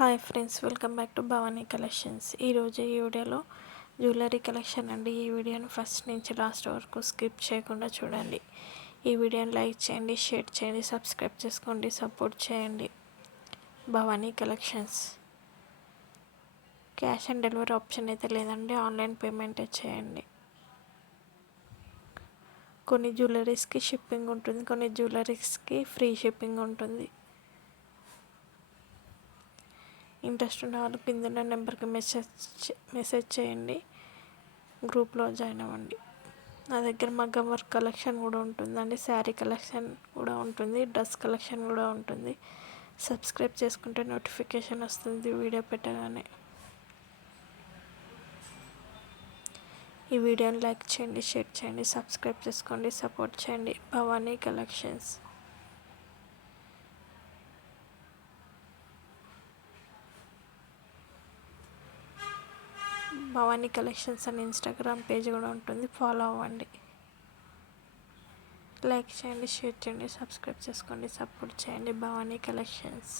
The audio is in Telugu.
Hi friends, welcome back to Bhavani collections. ఈరోజు ఈ వీడియోలో జ్యువెలరీ కలెక్షన్ అండి. ఈ వీడియోని ఫస్ట్ నుంచి లాస్ట్ వరకు స్కిప్ చేయకుండా చూడండి. ఈ వీడియోని లైక్ చేయండి, షేర్ చేయండి, సబ్స్క్రైబ్ చేసుకోండి, సపోర్ట్ చేయండి. Bhavani collections. Cash on delivery option అయితే లేదండి, ఆన్లైన్ పేమెంటే చేయండి. కొన్ని జ్యువెలరీస్కి షిప్పింగ్ ఉంటుంది, కొన్ని జ్యువెలరీస్కి ఫ్రీ షిప్పింగ్ ఉంటుంది. ఇంట్రెస్ట్ ఉన్న వాళ్ళు కింద నెంబర్కి మెసేజ్ చేయండి, గ్రూప్లో జాయిన్ అవ్వండి. నా దగ్గర మగ్గం వర్క్ కలెక్షన్ కూడా ఉంటుందండి, శారీ కలెక్షన్ కూడా ఉంటుంది, డ్రెస్ కలెక్షన్ కూడా ఉంటుంది. సబ్స్క్రైబ్ చేసుకుంటే నోటిఫికేషన్ వస్తుంది వీడియో పెట్టగానే. ఈ వీడియోని లైక్ చేయండి, షేర్ చేయండి, సబ్స్క్రైబ్ చేసుకోండి, సపోర్ట్ చేయండి. భవానీ కలెక్షన్స్. భవానీ కలెక్షన్స్ అని ఇన్స్టాగ్రామ్ పేజ్ కూడా ఉంటుంది, ఫాలో అవ్వండి. లైక్ చేయండి, షేర్ చేయండి, సబ్స్క్రైబ్ చేసుకోండి, సపోర్ట్ చేయండి. భవానీ కలెక్షన్స్.